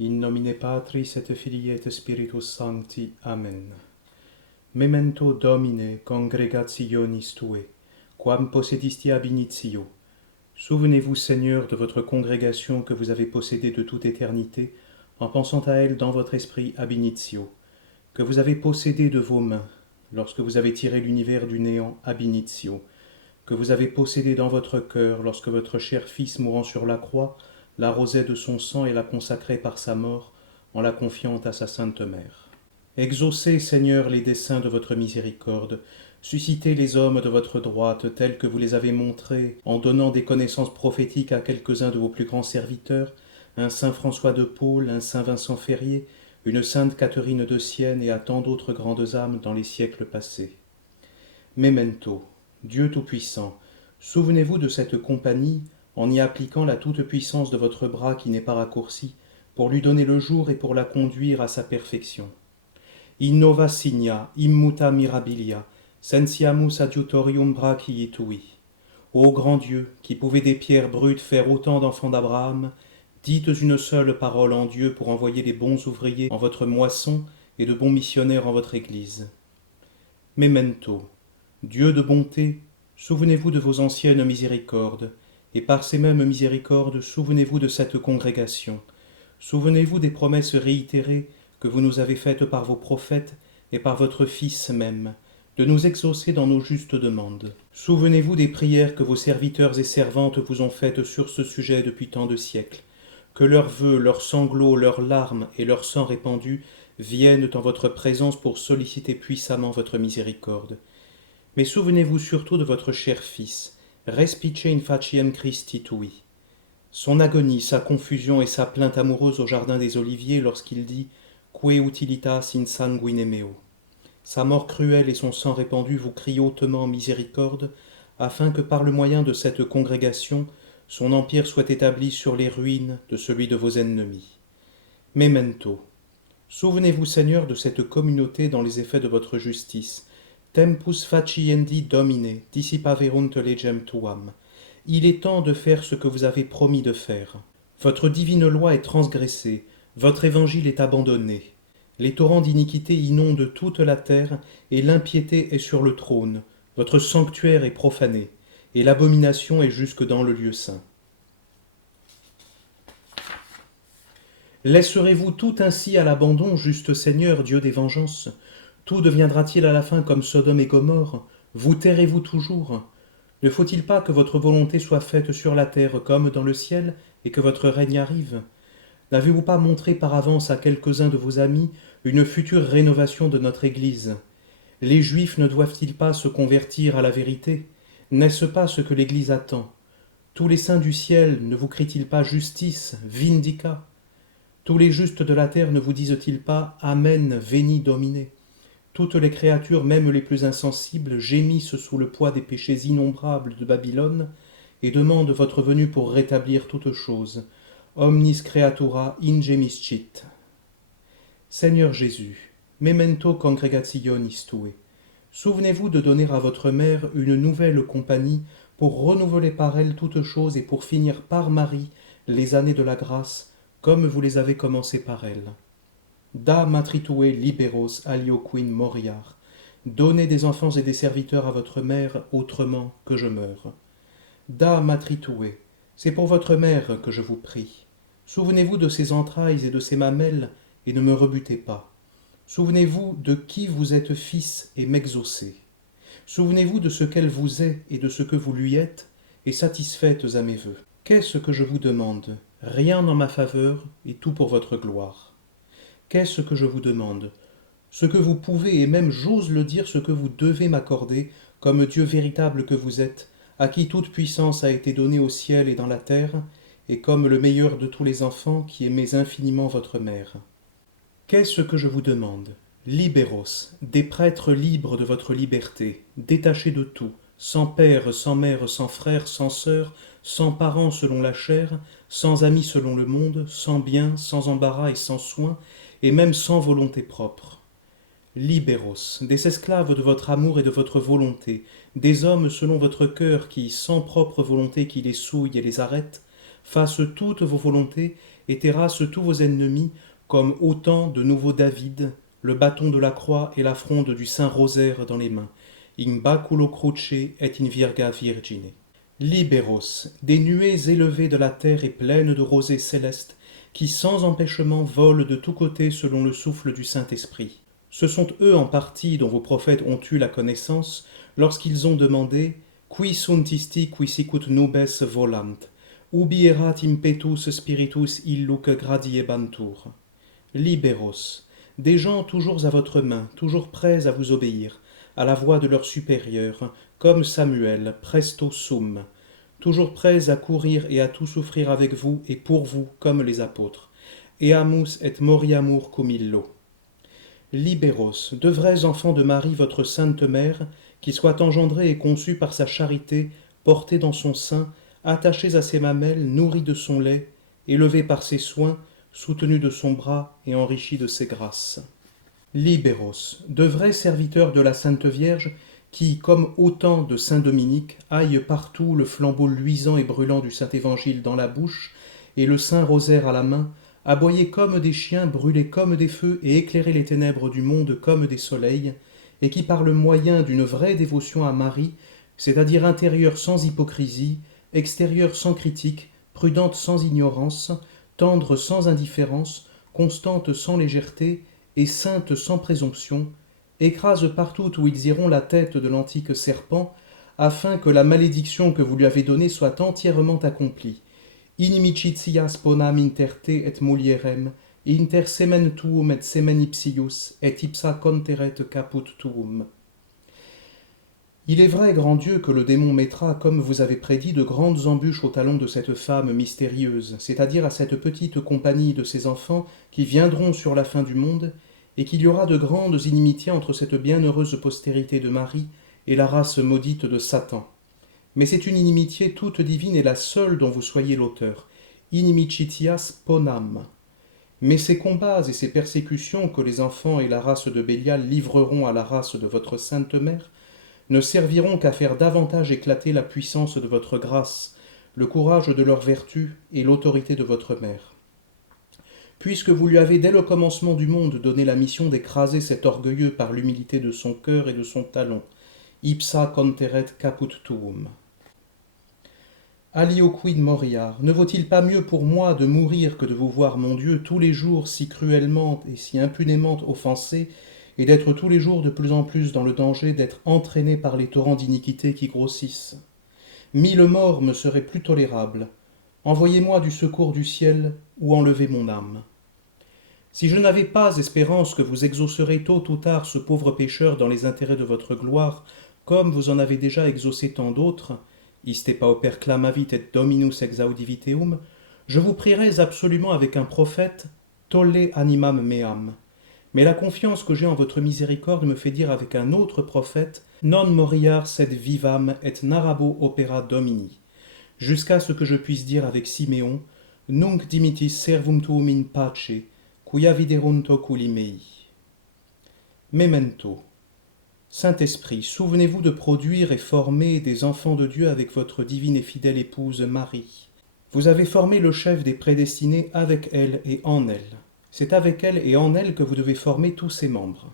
In nomine Patris et Filii et Spiritus Sancti. Amen. Memento Domine congregationis Tue, quam possedisti ab initio. Souvenez-vous, Seigneur, de votre congrégation que vous avez possédée de toute éternité, en pensant à elle dans votre esprit ab initio, que vous avez possédée de vos mains, lorsque vous avez tiré l'univers du néant ab initio, que vous avez possédée dans votre cœur, lorsque votre cher Fils, mourant sur la croix, l'arrosait de son sang et la consacrait par sa mort, en la confiant à sa sainte mère. Exaucez, Seigneur, les desseins de votre miséricorde, suscitez les hommes de votre droite, tels que vous les avez montrés, en donnant des connaissances prophétiques à quelques-uns de vos plus grands serviteurs, un saint François de Paule, un saint Vincent Ferrier, une sainte Catherine de Sienne et à tant d'autres grandes âmes dans les siècles passés. Memento, Dieu Tout-Puissant, souvenez-vous de cette compagnie, en y appliquant la toute-puissance de votre bras qui n'est pas raccourci, pour lui donner le jour et pour la conduire à sa perfection. Innova signa, immuta mirabilia, sensiamus adiutorium brachii tui. Ô grand Dieu, qui pouvez des pierres brutes faire autant d'enfants d'Abraham, dites une seule parole en Dieu pour envoyer les bons ouvriers en votre moisson et de bons missionnaires en votre Église. Memento, Dieu de bonté, souvenez-vous de vos anciennes miséricordes, et par ces mêmes miséricordes, souvenez-vous de cette congrégation. Souvenez-vous des promesses réitérées que vous nous avez faites par vos prophètes et par votre Fils même, de nous exaucer dans nos justes demandes. Souvenez-vous des prières que vos serviteurs et servantes vous ont faites sur ce sujet depuis tant de siècles. Que leurs vœux, leurs sanglots, leurs larmes et leur sang répandu viennent en votre présence pour solliciter puissamment votre miséricorde. Mais souvenez-vous surtout de votre cher Fils, respice in faciem Christi tui. Son agonie, sa confusion et sa plainte amoureuse au jardin des Oliviers lorsqu'il dit « Que utilitas in sanguine meo ». Sa mort cruelle et son sang répandu vous crient hautement miséricorde, afin que par le moyen de cette congrégation, son empire soit établi sur les ruines de celui de vos ennemis. Memento. Souvenez-vous, Seigneur, de cette communauté dans les effets de votre justice. Tempus faciendi Domine, dissipaverunt legem tuam. Il est temps de faire ce que vous avez promis de faire. Votre divine loi est transgressée, votre évangile est abandonné. Les torrents d'iniquité inondent toute la terre, et l'impiété est sur le trône. Votre sanctuaire est profané, et l'abomination est jusque dans le lieu saint. Laisserez-vous tout ainsi à l'abandon, juste Seigneur, Dieu des vengeances? Tout deviendra-t-il à la fin comme Sodome et Gomorrhe? Vous tairez-vous toujours? Ne faut-il pas que votre volonté soit faite sur la terre comme dans le ciel, et que votre règne arrive? N'avez-vous pas montré par avance à quelques-uns de vos amis une future rénovation de notre Église? Les Juifs ne doivent-ils pas se convertir à la vérité? N'est-ce pas ce que l'Église attend? Tous les saints du ciel ne vous crient-ils pas justice, vindica? Tous les justes de la terre ne vous disent-ils pas Amen, veni Domine? Toutes les créatures, même les plus insensibles, gémissent sous le poids des péchés innombrables de Babylone et demandent votre venue pour rétablir toutes choses. Omnis creatura ingemiscit. Seigneur Jésus, memento congregationis Tue, souvenez-vous de donner à votre mère une nouvelle compagnie pour renouveler par elle toutes choses et pour finir par Marie les années de la grâce, comme vous les avez commencées par elle. Da matritue liberos alioquin moriar. Donnez des enfants et des serviteurs à votre mère autrement que je meure. Da matritue. C'est pour votre mère que je vous prie. Souvenez-vous de ses entrailles et de ses mamelles et ne me rebutez pas. Souvenez-vous de qui vous êtes fils et m'exaucez. Souvenez-vous de ce qu'elle vous est et de ce que vous lui êtes et satisfaites à mes vœux. Qu'est-ce que je vous demande? Rien en ma faveur et tout pour votre gloire. Qu'est-ce que je vous demande? Ce que vous pouvez et même, j'ose le dire, ce que vous devez m'accorder, comme Dieu véritable que vous êtes, à qui toute puissance a été donnée au ciel et dans la terre, et comme le meilleur de tous les enfants qui aimez infiniment votre mère. Qu'est-ce que je vous demande? Libéros, des prêtres libres de votre liberté, détachés de tout, sans père, sans mère, sans frère, sans sœur, sans parents selon la chair, sans amis selon le monde, sans bien, sans embarras et sans soin, et même sans volonté propre. Libéros, des esclaves de votre amour et de votre volonté, des hommes selon votre cœur qui, sans propre volonté qui les souille et les arrête, fassent toutes vos volontés et terrasse tous vos ennemis comme autant de nouveaux David, le bâton de la croix et la fronde du Saint-Rosaire dans les mains. In baculo cruce et in virga virgine. Libéros, des nuées élevées de la terre et pleines de rosées célestes, qui sans empêchement volent de tous côtés selon le souffle du Saint-Esprit. Ce sont eux en partie dont vos prophètes ont eu la connaissance lorsqu'ils ont demandé « Qui sunt isti qui sicut nubes volant, ubi erat impetus spiritus illuc gradiebantur » Libéros, des gens toujours à votre main, toujours prêts à vous obéir, à la voix de leur supérieur, comme Samuel, presto sum, toujours prêts à courir et à tout souffrir avec vous et pour vous, comme les apôtres. Eamus et moriamur cum illo. Libéros, de vrais enfants de Marie, votre sainte mère, qui soient engendrés et conçus par sa charité, portés dans son sein, attachés à ses mamelles, nourris de son lait, élevés par ses soins, soutenus de son bras et enrichis de ses grâces. Libéros, de vrais serviteurs de la Sainte Vierge, qui, comme autant de saint Dominique, aillent partout le flambeau luisant et brûlant du Saint-Évangile dans la bouche et le Saint-Rosaire à la main, aboyer comme des chiens, brûler comme des feux et éclairer les ténèbres du monde comme des soleils, et qui par le moyen d'une vraie dévotion à Marie, c'est-à-dire intérieure sans hypocrisie, extérieure sans critique, prudente sans ignorance, tendre sans indifférence, constante sans légèreté et sainte sans présomption, écrase partout où ils iront la tête de l'antique serpent, afin que la malédiction que vous lui avez donnée soit entièrement accomplie. Inimicitias bonam inter te et mulierem, inter semen tuum et semen ipsius, et ipsa conteret caput tuum. Il est vrai, grand Dieu, que le démon mettra, comme vous avez prédit, de grandes embûches au talon de cette femme mystérieuse, c'est-à-dire à cette petite compagnie de ses enfants qui viendront sur la fin du monde, et qu'il y aura de grandes inimitiés entre cette bienheureuse postérité de Marie et la race maudite de Satan. Mais c'est une inimitié toute divine et la seule dont vous soyez l'auteur. Inimicitias ponam. Mais ces combats et ces persécutions que les enfants et la race de Bélial livreront à la race de votre sainte mère ne serviront qu'à faire davantage éclater la puissance de votre grâce, le courage de leur vertu et l'autorité de votre mère. Puisque vous lui avez dès le commencement du monde donné la mission d'écraser cet orgueilleux par l'humilité de son cœur et de son talon, ipsa conteret caput tuum. Alio quid moriar, ne vaut-il pas mieux pour moi de mourir que de vous voir, mon Dieu, tous les jours si cruellement et si impunément offensé, et d'être tous les jours de plus en plus dans le danger d'être entraîné par les torrents d'iniquité qui grossissent. 1000 morts me seraient plus tolérables. Envoyez-moi du secours du ciel, ou enlevez mon âme. Si je n'avais pas espérance que vous exaucerez tôt ou tard ce pauvre pécheur dans les intérêts de votre gloire, comme vous en avez déjà exaucé tant d'autres, iste pauper clamavit et dominus exaudiviteum, je vous prierais absolument avec un prophète, tolle animam meam. Mais la confiance que j'ai en votre miséricorde me fait dire avec un autre prophète, non moriar sed vivam et narrabo opera domini, jusqu'à ce que je puisse dire avec Siméon, nunc dimitis servum tuum in pace, quia viderunt oculi mei. Memento. Saint-Esprit, souvenez-vous de produire et former des enfants de Dieu avec votre divine et fidèle épouse Marie. Vous avez formé le chef des prédestinés avec elle et en elle. C'est avec elle et en elle que vous devez former tous ses membres.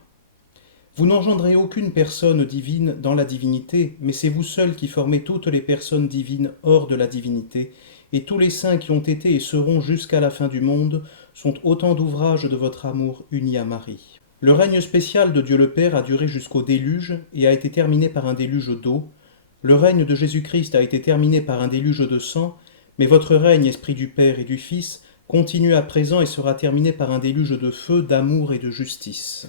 Vous n'engendrez aucune personne divine dans la divinité, mais c'est vous seul qui formez toutes les personnes divines hors de la divinité, et tous les saints qui ont été et seront jusqu'à la fin du monde sont autant d'ouvrages de votre amour unis à Marie. Le règne spécial de Dieu le Père a duré jusqu'au déluge et a été terminé par un déluge d'eau. Le règne de Jésus-Christ a été terminé par un déluge de sang, mais votre règne, Esprit du Père et du Fils, continue à présent et sera terminé par un déluge de feu, d'amour et de justice.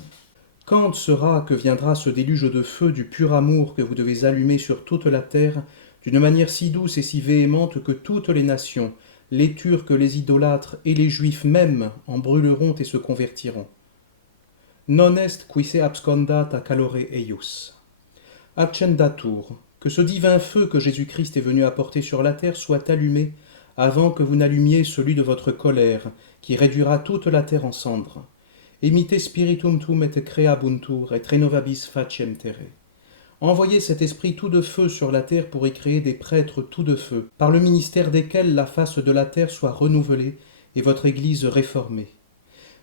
Quand sera que viendra ce déluge de feu du pur amour que vous devez allumer sur toute la terre, d'une manière si douce et si véhémente que toutes les nations, les Turcs, les idolâtres et les Juifs même en brûleront et se convertiront. Non est qui se abscondata calore eius. Accendatur, que ce divin feu que Jésus-Christ est venu apporter sur la terre soit allumé avant que vous n'allumiez celui de votre colère, qui réduira toute la terre en cendres. Emite spiritum tum et creabuntur et renovabis faciem terre. Envoyez cet esprit tout de feu sur la terre pour y créer des prêtres tout de feu, par le ministère desquels la face de la terre soit renouvelée et votre Église réformée.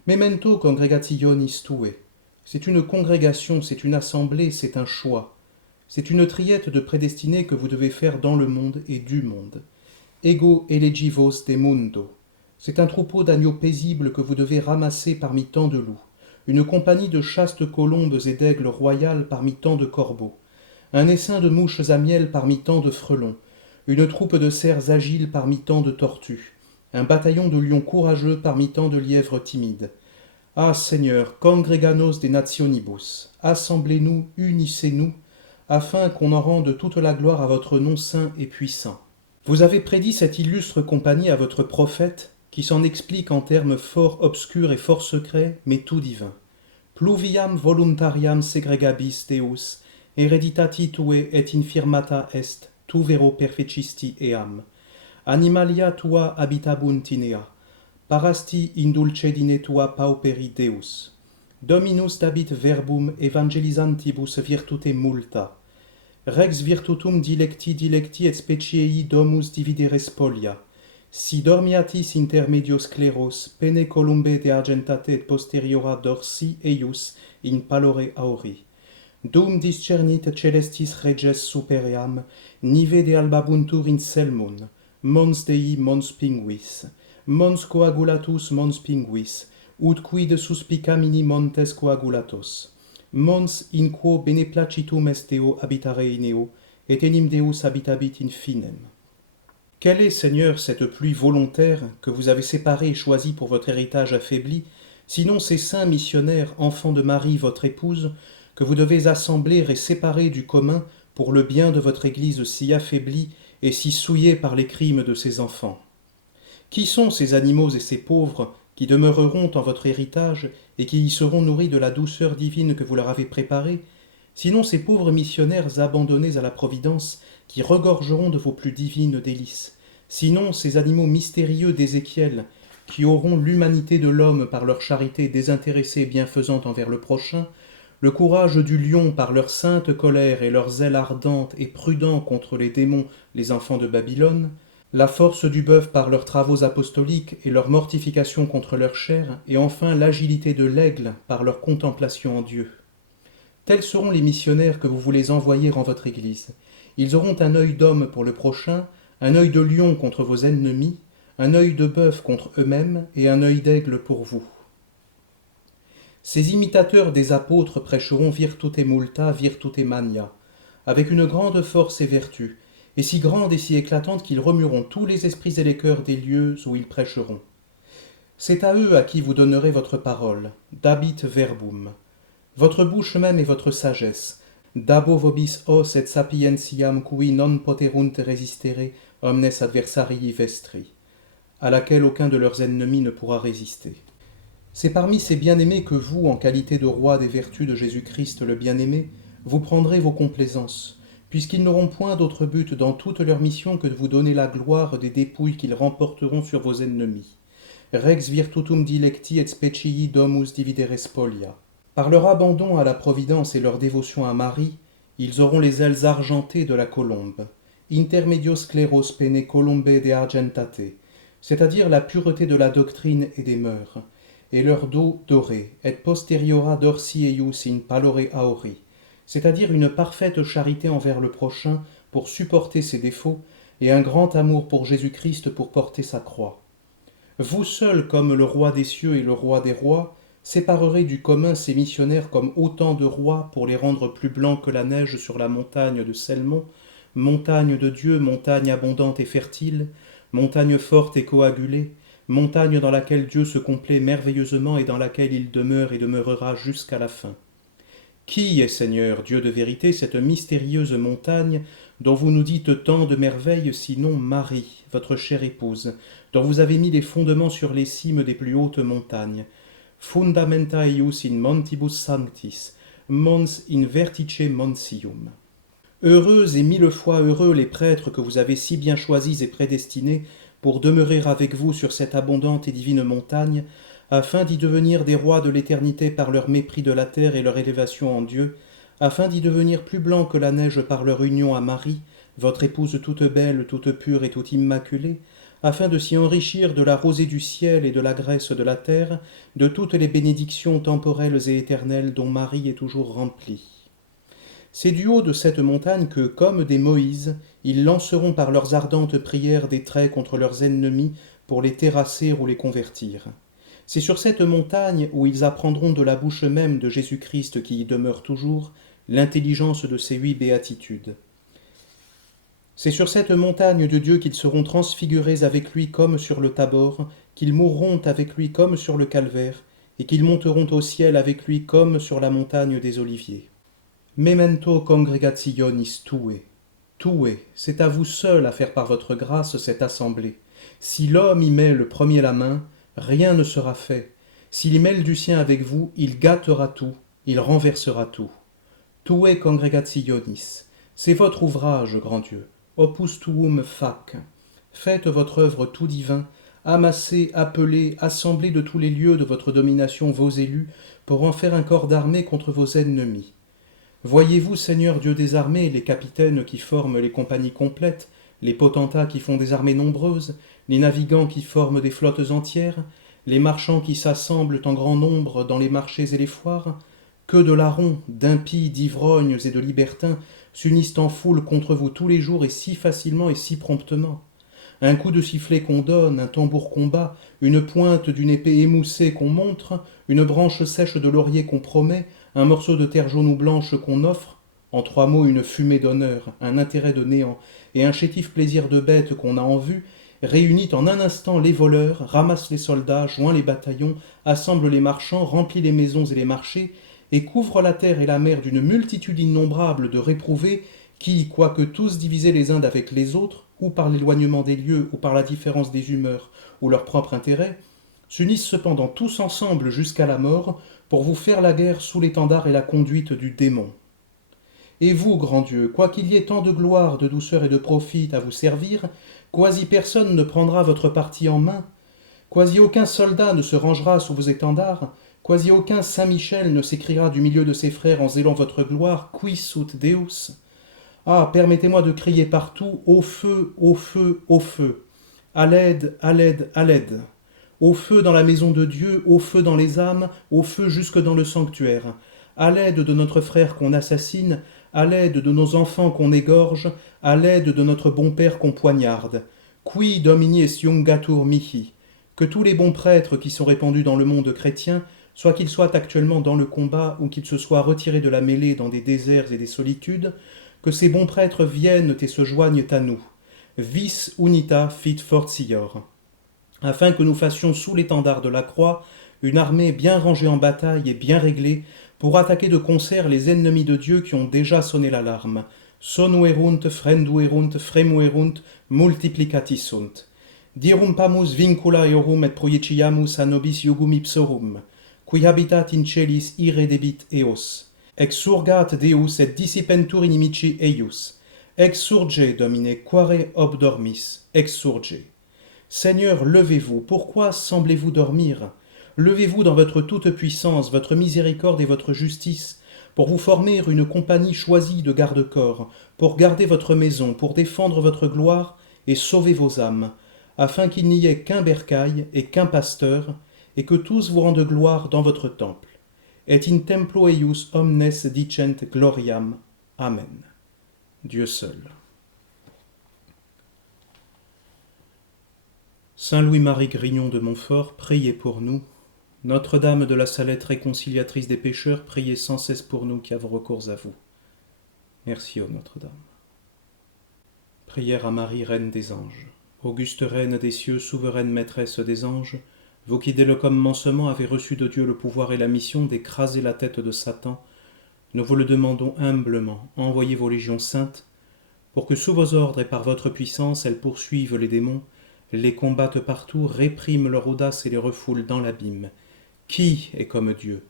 Memento congregationis tue. C'est une congrégation, c'est une assemblée, c'est un choix. C'est une triette de prédestinés que vous devez faire dans le monde et du monde. Ego elegivos de mundo. C'est un troupeau d'agneaux paisibles que vous devez ramasser parmi tant de loups. Une compagnie de chastes colombes et d'aigles royales parmi tant de corbeaux. Un essaim de mouches à miel parmi tant de frelons. Une troupe de cerfs agiles parmi tant de tortues. Un bataillon de lions courageux parmi tant de lièvres timides. Ah Seigneur, congreganos de nationibus, assemblez-nous, unissez-nous, afin qu'on en rende toute la gloire à votre nom saint et puissant. Vous avez prédit cette illustre compagnie à votre prophète, qui s'en explique en termes fort obscurs et fort secrets, mais tout divins. Pluviam voluntariam segregabis Deus, hereditati tue et infirmata est, tu vero perfecisti eam. Animalia tua habitabunt inea, parasti in dulcedine tua pauperi Deus. Dominus dabit verbum evangelizantibus virtute multa. Rex virtutum dilecti et speciei domus dividere spolia. Si dormiatis intermedio scleros, pene columbe de argentate et posteriora dorsi eius in palore auri. Dum discernit celestis reges supeream, nive de albabuntur in selmun, mons Dei mons pinguis, mons coagulatus mons pinguis, ut quid suspicamini montes coagulatos. Mons in quo beneplacitum est Deo habitare in eo, et enim Deus habitabit in finem. Quelle est, Seigneur, cette pluie volontaire que vous avez séparée et choisie pour votre héritage affaibli, sinon ces saints missionnaires, enfants de Marie, votre épouse, que vous devez assembler et séparer du commun pour le bien de votre Église si affaiblie et si souillée par les crimes de ses enfants? Qui sont ces animaux et ces pauvres qui demeureront en votre héritage et qui y seront nourris de la douceur divine que vous leur avez préparée, sinon ces pauvres missionnaires abandonnés à la providence qui regorgeront de vos plus divines délices, sinon ces animaux mystérieux d'Ézéchiel qui auront l'humanité de l'homme par leur charité désintéressée et bienfaisante envers le prochain, le courage du lion par leur sainte colère et leur zèle ardente et prudent contre les démons, les enfants de Babylone, la force du bœuf par leurs travaux apostoliques et leur mortification contre leur chair, et enfin l'agilité de l'aigle par leur contemplation en Dieu. Tels seront les missionnaires que vous voulez envoyer en votre Église. Ils auront un œil d'homme pour le prochain, un œil de lion contre vos ennemis, un œil de bœuf contre eux-mêmes et un œil d'aigle pour vous. Ces imitateurs des apôtres prêcheront virtute multa, virtute mania, avec une grande force et vertu, et si grande et si éclatante qu'ils remueront tous les esprits et les cœurs des lieux où ils prêcheront. C'est à eux à qui vous donnerez votre parole, dabit verbum. Votre bouche même est votre sagesse, dabo vobis os et sapientiam cui non poterunt resistere omnes adversarii vestri, à laquelle aucun de leurs ennemis ne pourra résister. C'est parmi ces bien-aimés que vous, en qualité de roi des vertus de Jésus-Christ le bien-aimé, vous prendrez vos complaisances, puisqu'ils n'auront point d'autre but dans toute leur mission que de vous donner la gloire des dépouilles qu'ils remporteront sur vos ennemis. Rex virtutum dilecti et specii domus dividere spolia. Par leur abandon à la providence et leur dévotion à Marie, ils auront les ailes argentées de la colombe, intermedio scleros pene columbe de argentate, c'est-à-dire la pureté de la doctrine et des mœurs, et leur dos doré, et posteriora dorsi eius in palore auri, c'est-à-dire une parfaite charité envers le prochain pour supporter ses défauts, et un grand amour pour Jésus-Christ pour porter sa croix. Vous seul, comme le roi des cieux et le roi des rois, séparerez du commun ces missionnaires comme autant de rois pour les rendre plus blancs que la neige sur la montagne de Selmon, montagne de Dieu, montagne abondante et fertile, montagne forte et coagulée, montagne dans laquelle Dieu se complaît merveilleusement et dans laquelle il demeure et demeurera jusqu'à la fin. Qui est, Seigneur, Dieu de vérité, cette mystérieuse montagne dont vous nous dites tant de merveilles, sinon Marie, votre chère épouse, dont vous avez mis les fondements sur les cimes des plus hautes montagnes, fundamenta eius in montibus sanctis, mons in vertice monsium. Heureux et mille fois heureux les prêtres que vous avez si bien choisis et prédestinés pour demeurer avec vous sur cette abondante et divine montagne, afin d'y devenir des rois de l'éternité par leur mépris de la terre et leur élévation en Dieu, afin d'y devenir plus blancs que la neige par leur union à Marie, votre épouse toute belle, toute pure et toute immaculée, afin de s'y enrichir de la rosée du ciel et de la graisse de la terre, de toutes les bénédictions temporelles et éternelles dont Marie est toujours remplie. C'est du haut de cette montagne que, comme des Moïse, ils lanceront par leurs ardentes prières des traits contre leurs ennemis pour les terrasser ou les convertir. C'est sur cette montagne où ils apprendront de la bouche même de Jésus-Christ qui y demeure toujours l'intelligence de ces 8 béatitudes. C'est sur cette montagne de Dieu qu'ils seront transfigurés avec lui comme sur le Tabor, qu'ils mourront avec lui comme sur le Calvaire, et qu'ils monteront au ciel avec lui comme sur la montagne des Oliviers. Memento congregationis tue. Tue, c'est à vous seul à faire par votre grâce cette assemblée. Si l'homme y met le premier la main, rien ne sera fait. S'il y mêle du sien avec vous, il gâtera tout, il renversera tout. Tue congregationis, c'est votre ouvrage, grand Dieu. Opus tuum fac. Faites votre œuvre tout divin, amassez, appelez, assemblez de tous les lieux de votre domination vos élus, pour en faire un corps d'armée contre vos ennemis. Voyez-vous, Seigneur Dieu des armées, les capitaines qui forment les compagnies complètes, les potentats qui font des armées nombreuses, les navigants qui forment des flottes entières, les marchands qui s'assemblent en grand nombre dans les marchés et les foires, que de larrons, d'impies, d'ivrognes et de libertins s'unissent en foule contre vous tous les jours et si facilement et si promptement. Un coup de sifflet qu'on donne, un tambour qu'on bat, une pointe d'une épée émoussée qu'on montre, une branche sèche de laurier qu'on promet, un morceau de terre jaune ou blanche qu'on offre, en 3 mots une fumée d'honneur, un intérêt de néant, et un chétif plaisir de bête qu'on a en vue, réunit en un instant les voleurs, ramasse les soldats, joint les bataillons, assemble les marchands, remplit les maisons et les marchés, et couvre la terre et la mer d'une multitude innombrable de réprouvés qui, quoique tous divisés les uns d'avec les autres, ou par l'éloignement des lieux, ou par la différence des humeurs, ou leur propre intérêt, s'unissent cependant tous ensemble jusqu'à la mort pour vous faire la guerre sous l'étendard et la conduite du démon. Et vous, grand Dieu, quoiqu'il y ait tant de gloire, de douceur et de profit à vous servir, quasi personne ne prendra votre parti en main, quasi aucun soldat ne se rangera sous vos étendards, quasi aucun Saint-Michel ne s'écriera du milieu de ses frères en zélant votre gloire, qui sunt Deus. Ah, permettez-moi de crier partout, au feu, au feu, au feu. À l'aide, à l'aide, à l'aide. Au feu dans la maison de Dieu, au feu dans les âmes, au feu jusque dans le sanctuaire. À l'aide de notre frère qu'on assassine, à l'aide de nos enfants qu'on égorge, à l'aide de notre bon père qu'on poignarde. Qui domini est iungatur mihi. Que tous les bons prêtres qui sont répandus dans le monde chrétien, soit qu'ils soient actuellement dans le combat ou qu'ils se soient retirés de la mêlée dans des déserts et des solitudes, que ces bons prêtres viennent et se joignent à nous. Vis unita fit fortior. Afin que nous fassions sous l'étendard de la croix une armée bien rangée en bataille et bien réglée pour attaquer de concert les ennemis de Dieu qui ont déjà sonné l'alarme. Sonuerunt, frenduerunt, fremuerunt, multiplicati sunt. Dirumpamus vincula eorum et proieciamus a nobis iugum ipsorum, qui habitat in celis ire debit eos. Exurgat Deus et dissipentur inimici eius. Exurge, Domine, quare obdormis, exurge. Seigneur, levez-vous, pourquoi semblez-vous dormir? Levez-vous dans votre toute-puissance, votre miséricorde et votre justice, pour vous former une compagnie choisie de garde-corps, pour garder votre maison, pour défendre votre gloire et sauver vos âmes, afin qu'il n'y ait qu'un bercail et qu'un pasteur, et que tous vous rendent gloire dans votre temple. Et in templo eius omnes dicent gloriam. Amen. Dieu seul. Saint Louis-Marie Grignon de Montfort, priez pour nous. Notre-Dame de la Salette réconciliatrice des pécheurs, priez sans cesse pour nous qui avons recours à vous. Merci, ô Notre-Dame. Prière à Marie, Reine des anges. Auguste Reine des cieux, souveraine maîtresse des anges, vous qui dès le commencement avez reçu de Dieu le pouvoir et la mission d'écraser la tête de Satan, nous vous le demandons humblement, envoyez vos légions saintes, pour que sous vos ordres et par votre puissance elles poursuivent les démons, les combattent partout, répriment leur audace et les refoulent dans l'abîme. Qui est comme Dieu?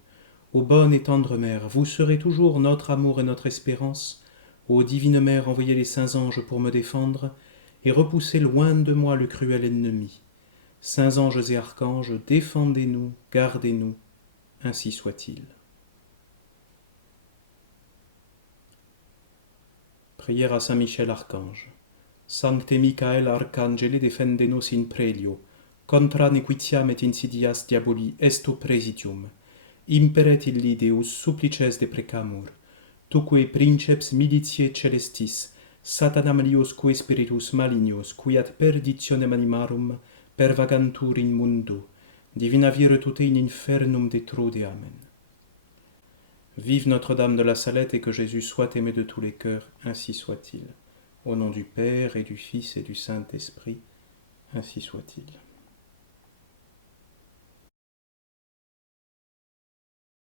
Ô bonne et tendre Mère, vous serez toujours notre amour et notre espérance. Ô divine Mère, envoyez les saints anges pour me défendre, et repoussez loin de moi le cruel ennemi. Saints anges et archanges, défendez-nous, gardez-nous, ainsi soit-il. Prière à Saint Michel Archange. Sancte Michael Arcangele defende-nos in prelio, contra nequitiam et insidias diaboli esto praesitium. Imperet illi Deus supplices deprecamur, tuque princeps militiae celestis, Satanam liosque spiritus malignos, qui ad perditionem animarum pervagantur in mundo, divina virtute in infernum detrude. Amen. Vive Notre-Dame de la Salette et que Jésus soit aimé de tous les cœurs, ainsi soit-il. Au nom du Père et du Fils et du Saint-Esprit, ainsi soit-il.